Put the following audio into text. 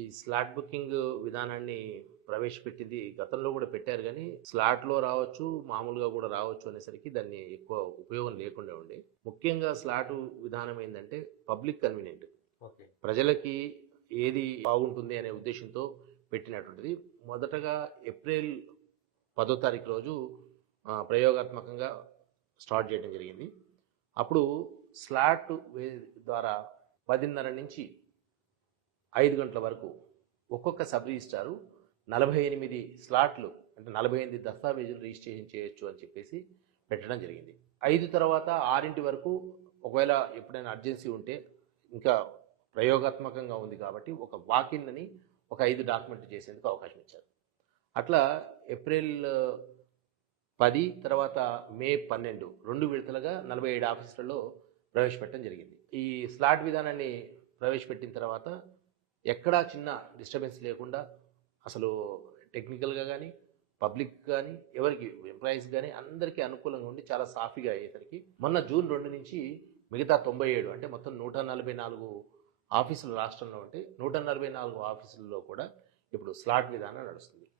ఈ slot booking విధానాన్ని ప్రవేశపెట్టింది గతంలో కూడా పెట్టారు కానీ స్లాట్లో రావచ్చు మామూలుగా కూడా రావచ్చు అనేసరికి దాన్ని ఎక్కువ ఉపయోగం లేకుండా ఉండే. ముఖ్యంగా స్లాట్ విధానం ఏంటంటే పబ్లిక్ కన్వీనియంట్, ప్రజలకి ఏది బాగుంటుంది అనే ఉద్దేశంతో పెట్టినటువంటిది. మొదటగా ఏప్రిల్ 10వ తారీఖు రోజు ప్రయోగాత్మకంగా స్టార్ట్ చేయడం జరిగింది. అప్పుడు స్లాట్ ద్వారా 10:30 నుంచి 5 గంటల వరకు ఒక్కొక్క సబ్ రిజిస్ట్రారు 48 స్లాట్లు అంటే 48 దస్తావేజులు రిజిస్ట్రేషన్ చేయొచ్చు అని చెప్పేసి పెట్టడం జరిగింది. 5 తర్వాత 6 వరకు ఒకవేళ ఎప్పుడైనా అర్జెన్సీ ఉంటే, ఇంకా ప్రయోగాత్మకంగా ఉంది కాబట్టి ఒక వాకిన్ అని ఒక 5 డాక్యుమెంట్ చేసేందుకు అవకాశం ఇచ్చారు. అట్లా ఏప్రిల్ 10 తర్వాత మే 12 2 విడతలుగా 47 ఆఫీసులలో ప్రవేశపెట్టడం జరిగింది. ఈ స్లాట్ విధానాన్ని ప్రవేశపెట్టిన తర్వాత ఎక్కడా చిన్న డిస్టర్బెన్స్ లేకుండా అసలు టెక్నికల్గా కానీ పబ్లిక్ కానీ ఎవరికి ఎంప్లాయీస్ కానీ అందరికీ అనుకూలంగా ఉండి చాలా సాఫీగా అయ్యేసరికి మొన్న జూన్ 2 నుంచి మిగతా 97 అంటే మొత్తం 144 ఆఫీసులు రాష్ట్రంలో ఉంటే 144 ఆఫీసుల్లో కూడా ఇప్పుడు స్లాట్ విధానం నడుస్తుంది.